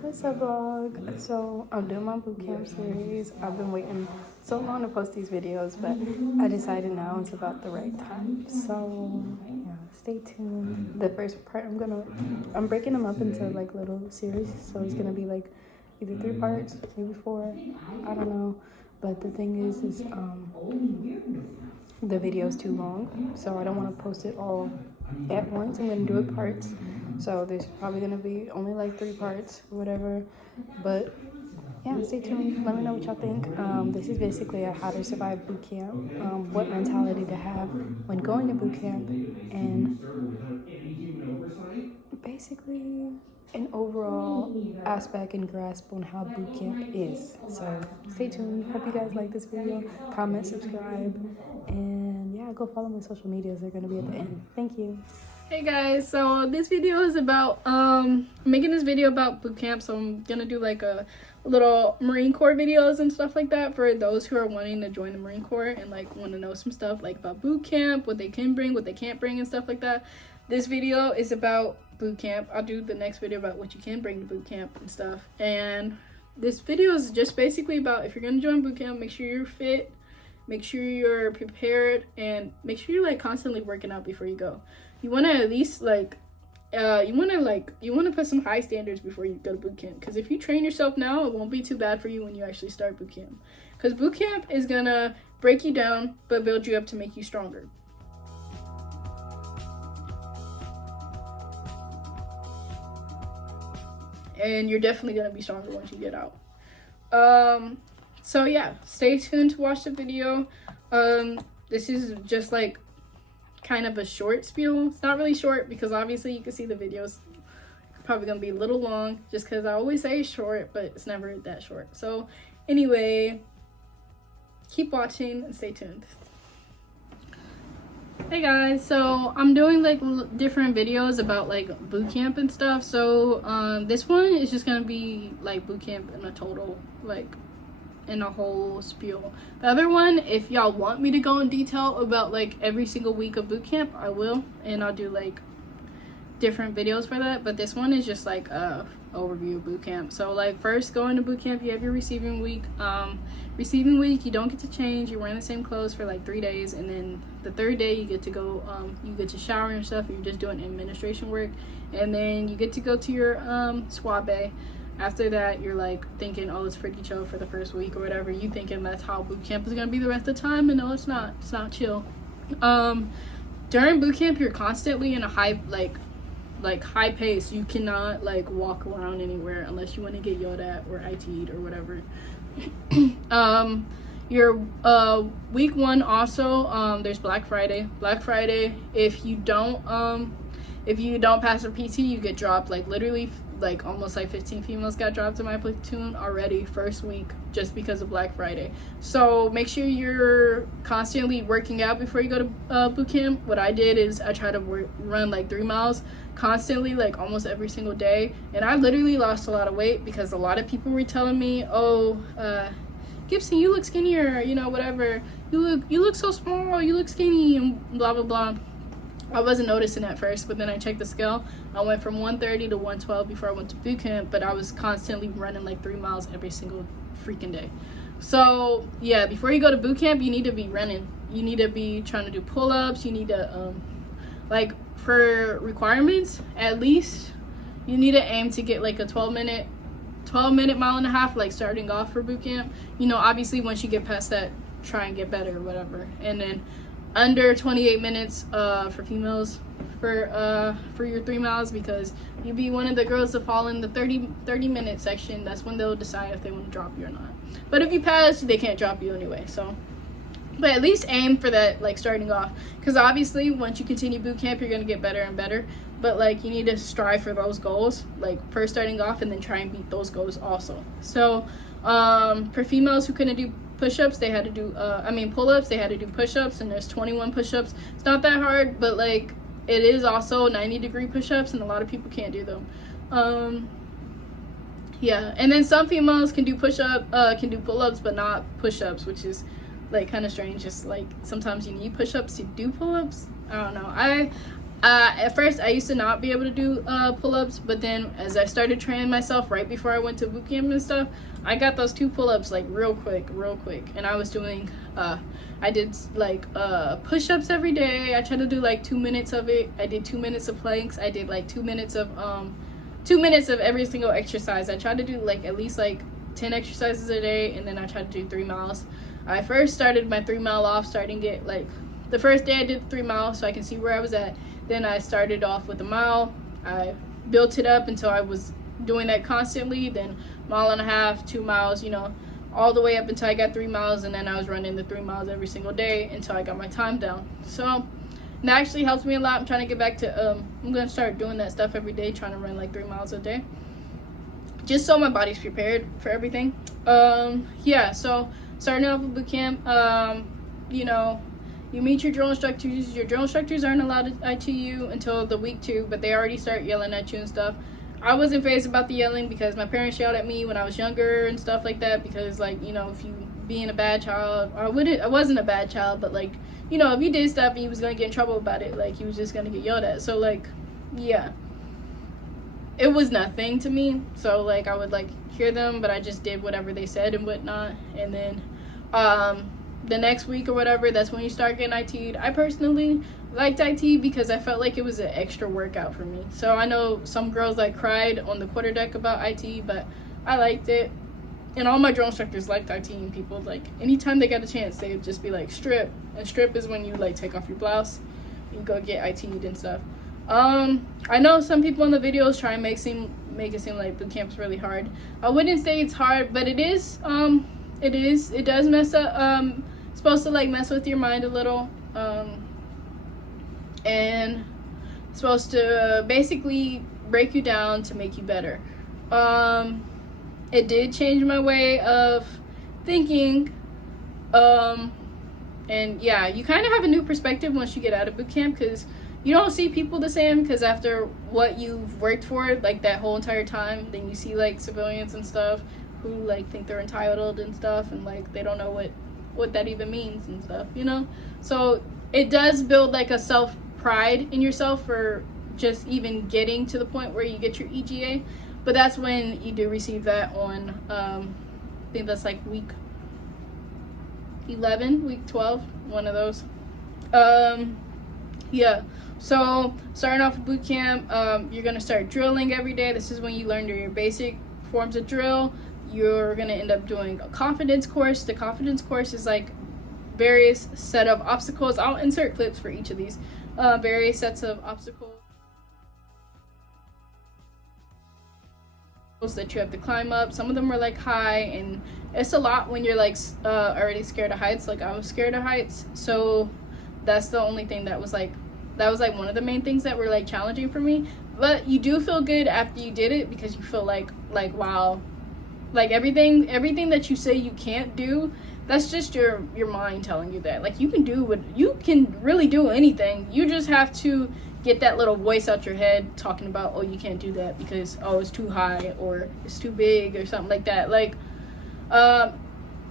What's up, vlog? So I'm doing my boot camp series. I've been waiting so long to post these videos, but I decided now is about the right time. So yeah, stay tuned. The first part I'm breaking them up into like little series. So it's gonna be like either 3 parts, maybe 4. I don't know. But the thing is the video is too long, so I don't want to post it all at once. I'm gonna do it parts. So there's probably gonna be only like 3 parts or whatever. But yeah, stay tuned. Let me know what y'all think. This is basically a how to survive boot camp, what mentality to have when going to boot camp, and basically an overall aspect and grasp on how boot camp is. So stay tuned. Hope you guys like this video. Comment, subscribe, and yeah, go follow my social medias. They're gonna be at the end. Thank you. Hey guys, so this video is about making this video about boot camp. So I'm gonna do like a little Marine Corps videos and stuff like that for those who are wanting to join the Marine Corps and like want to know some stuff like about boot camp, what they can bring, what they can't bring, and stuff like that. This video is about boot camp. I'll do the next video about what you can bring to boot camp and stuff. And this video is just basically about if you're gonna join boot camp, make sure you're fit, make sure you're prepared, and make sure you're like constantly working out before you go. You want to at least like you want to put some high standards before you go to boot camp, because if you train yourself now, it won't be too bad for you when you actually start boot camp, because boot camp is gonna break you down but build you up to make you stronger. And you're definitely gonna be stronger once you get out. So yeah, stay tuned to watch the video. This is just like kind of a short spiel. It's not really short because obviously you can see the videos probably gonna be a little long, just because I always say short, but it's never that short. So anyway, keep watching and stay tuned. Hey guys, so I'm doing like different videos about like boot camp and stuff. So this one is just gonna be like boot camp in a total, like in a whole spiel. The other one, if y'all want me to go in detail about like every single week of boot camp, I will, and I'll do like different videos for that. But this one is just like a overview of boot camp. So like first going to boot camp, you have your receiving week. Receiving week, you don't get to change. You're wearing the same clothes for like 3 days, and then the 3rd day you get to go you get to shower and stuff. You're just doing administration work, and then you get to go to your squad bay. After that, you're like thinking, oh, it's pretty chill for the first week or whatever. You thinking that's how boot camp is gonna be the rest of the time, and no, it's not. It's not chill. During boot camp, you're constantly in a high high pace. You cannot like walk around anywhere unless you want to get yelled at or IT'd or whatever. Your week 1 also, there's Black Friday. Black Friday, if you don't pass a PT, you get dropped. Like literally, like almost like 15 females got dropped in my platoon already first week just because of Black Friday. So make sure you're constantly working out before you go to boot camp. What I did is I tried to run like 3 miles constantly, like almost every single day, and I literally lost a lot of weight because a lot of people were telling me, oh, Gibson, you look skinnier, you know, whatever, you look so small, you look skinny, and blah blah blah. I wasn't noticing at first, but then I checked the scale. I went from 130 to 112 before I went to boot camp, but I was constantly running like 3 miles every single freaking day. So yeah, before you go to boot camp, you need to be running. You need to be trying to do pull-ups. You need to like for requirements, at least you need to aim to get like a 12-minute mile and a half, like starting off for boot camp. You know, obviously once you get past that, try and get better or whatever. And then under 28 minutes for females for your 3 miles, because you'd be one of the girls to fall in the 30-minute section. That's when they'll decide if they want to drop you or not. But if you pass, they can't drop you anyway. So, but at least aim for that, like starting off, because obviously once you continue boot camp, you're gonna get better and better. But like you need to strive for those goals, like first starting off, and then try and beat those goals also. So for females who couldn't do push-ups, they had to do pull-ups, they had to do push-ups, and there's 21 push-ups. It's not that hard, but like it is also 90-degree push-ups, and a lot of people can't do them. Yeah, and then some females can do can do pull-ups but not push-ups, which is like kind of strange. Just like sometimes you need push-ups to do pull-ups. I don't know. At first I used to not be able to do pull-ups, but then as I started training myself right before I went to boot camp and stuff, I got those 2 pull-ups like real quick. And I was doing I did like push-ups every day. I tried to do like 2 minutes of it. I did 2 minutes of planks. I did like 2 minutes of every single exercise. I tried to do like at least like 10 exercises a day, and then I tried to do 3 miles. I first started my 3 mile off, starting it like the first day I did 3 miles so I can see where I was at. Then I started off with a mile. I built it up until I was doing that constantly. Then 1.5 miles, 2 miles, you know, all the way up until I got 3 miles. And then I was running the 3 miles every single day until I got my time down. So that actually helps me a lot. I'm trying to get back to, I'm going to start doing that stuff every day, trying to run like 3 miles a day, just so my body's prepared for everything. Yeah, so starting off with boot camp, you know, you meet your drill instructors. Your drill instructors aren't allowed to IT you until the week 2, but they already start yelling at you and stuff. I wasn't fazed about the yelling because my parents yelled at me when I was younger and stuff like that, because like, you know, if you being a bad child, I wasn't a bad child, but like, you know, if you did stuff and you was gonna get in trouble about it, like you was just gonna get yelled at. So like, yeah, it was nothing to me. So like I would like hear them, but I just did whatever they said and whatnot. And then the next week or whatever, that's when you start getting IT'd. I personally liked IT because I felt like it was an extra workout for me. So I know some girls like cried on the quarter deck about IT, but I liked it. And all my drill instructors liked ITing people. Like anytime they got a chance, they would just be like, strip. And strip is when you like take off your blouse, you go get IT'd and stuff. I know some people in the videos try and make it seem like boot camp's really hard. I wouldn't say it's hard, but it is. It does mess up. It's supposed to like mess with your mind a little, and it's supposed to basically break you down to make you better. It did change my way of thinking, and yeah, you kind of have a new perspective once you get out of boot camp, because you don't see people the same, because after what you've worked for like that whole entire time, then you see like civilians and stuff who like think they're entitled and stuff, and like they don't know what that even means and stuff, you know. So it does build like a self pride in yourself for just even getting to the point where you get your EGA. But that's when you do receive that on I think that's like week 11, week 12, one of those. Yeah, so starting off with boot camp, you're gonna start drilling every day. This is when you learn your basic forms of drill. You're gonna end up doing a confidence course. The confidence course is like various set of obstacles. I'll insert clips for each of these. Various sets of obstacles that you have to climb up. Some of them are like high, and it's a lot when you're like already scared of heights. Like I was scared of heights, so that's the only thing that was like one of the main things that were like challenging for me. But you do feel good after you did it, because you feel like wow, like everything that you say you can't do, that's just your mind telling you that like you can really do anything. You just have to get that little voice out your head talking about, oh, you can't do that because, oh, it's too high or it's too big or something like that. Like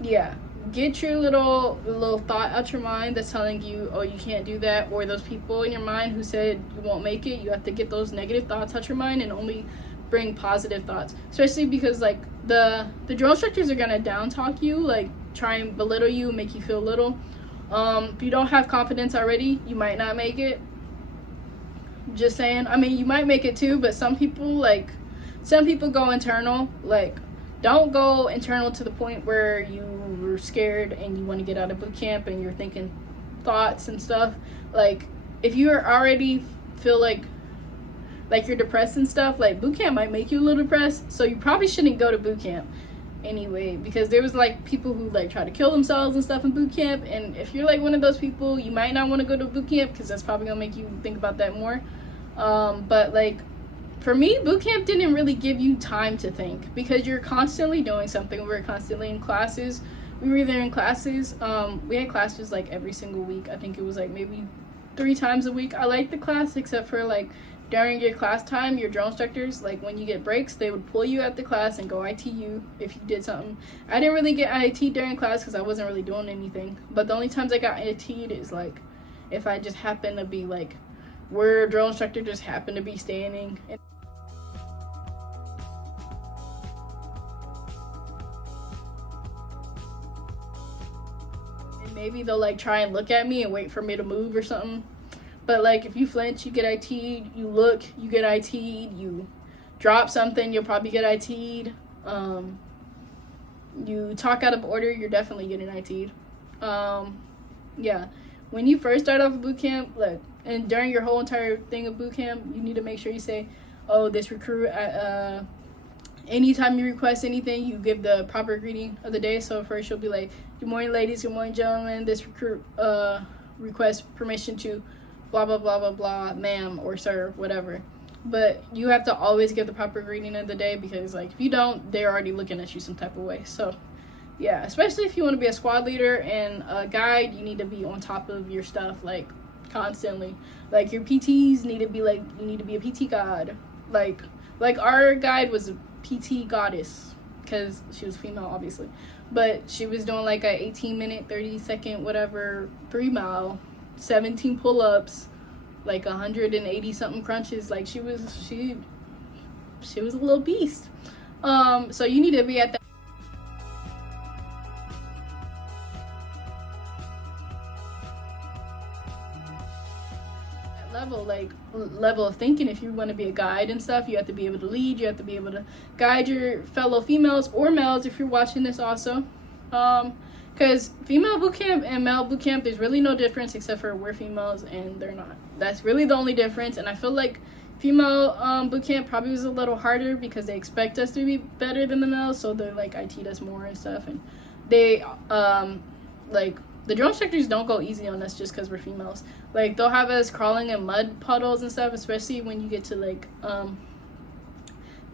yeah, get your little thought out your mind that's telling you, oh, you can't do that, or those people in your mind who said you won't make it. You have to get those negative thoughts out your mind and only bring positive thoughts, especially because like the drill instructors are gonna down talk you, like try and belittle you, make you feel little. If you don't have confidence already, you might not make it. Just saying. I mean, you might make it too, but some people go internal. Like, don't go internal to the point where you were scared and you want to get out of boot camp and you're thinking thoughts and stuff. Like, if you already feel like you're depressed and stuff, like boot camp might make you a little depressed, so you probably shouldn't go to boot camp anyway, because there was like people who like try to kill themselves and stuff in boot camp, and if you're like one of those people, you might not want to go to boot camp, because that's probably gonna make you think about that more. But like for me, boot camp didn't really give you time to think, because you're constantly doing something. We're constantly in classes. We were either in classes, we had classes like every single week. I think it was like maybe 3 times a week. I liked the class, except for like during your class time, your drill instructors, like when you get breaks, they would pull you out the class and go IT you if you did something. I didn't really get IT during class because I wasn't really doing anything. But the only times I got IT'd is like if I just happened to be like where drill instructor just happened to be standing. And maybe they'll like try and look at me and wait for me to move or something. But like if you flinch, you get IT'd. You look, you get IT'd. You drop something, you'll probably get IT'd. You talk out of order, you're definitely getting IT'd. Yeah, when you first start off boot camp, like, and during your whole entire thing of boot camp, you need to make sure you say, oh, this recruit, anytime you request anything, you give the proper greeting of the day. So first you'll be like, good morning, ladies, good morning, gentlemen, this recruit requests permission to blah, blah, blah, blah, blah, ma'am or sir, whatever. But you have to always give the proper greeting of the day, because like if you don't, they're already looking at you some type of way. So yeah, especially if you want to be a squad leader and a guide, you need to be on top of your stuff like constantly. Like your PTs need to be like, you need to be a PT god. Like our guide was a PT goddess because she was female, obviously, but she was doing like a 18-minute 30-second whatever 3-mile, 17 pull-ups, like 180 something crunches. Like she was a little beast. So you need to be at that level of thinking. If you want to be a guide and stuff, you have to be able to lead, you have to be able to guide your fellow females or males if you're watching this also. Because female boot camp and male boot camp, there's really no difference except for we're females and they're not. That's really the only difference. And I feel like female boot camp probably was a little harder because they expect us to be better than the males, so they're like IT us more and stuff. And they like the drill instructors don't go easy on us just because we're females. Like they'll have us crawling in mud puddles and stuff, especially when you get to like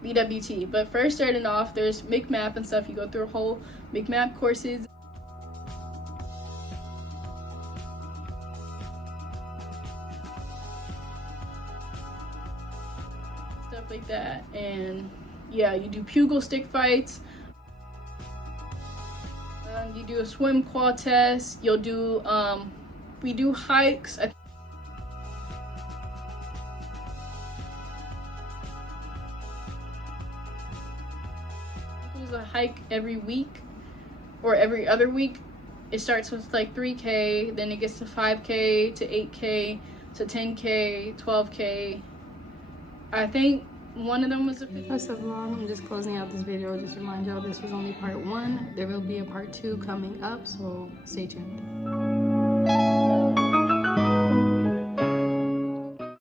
BWT. But first, starting off, there's MIC-MAP and stuff. You go through a whole MIC-MAP courses. Stuff like that. And yeah, you do pugil stick fights. You do a swim quad test. You'll do we do hikes. There's a hike every week or every other week. It starts with like 3K, then it gets to 5K to 8K to 10K, 12K. I think one of them was a 50. What's up, vlog? I'm just closing out this video. Just to remind y'all, this was only part 1. There will be a part 2 coming up, so stay tuned.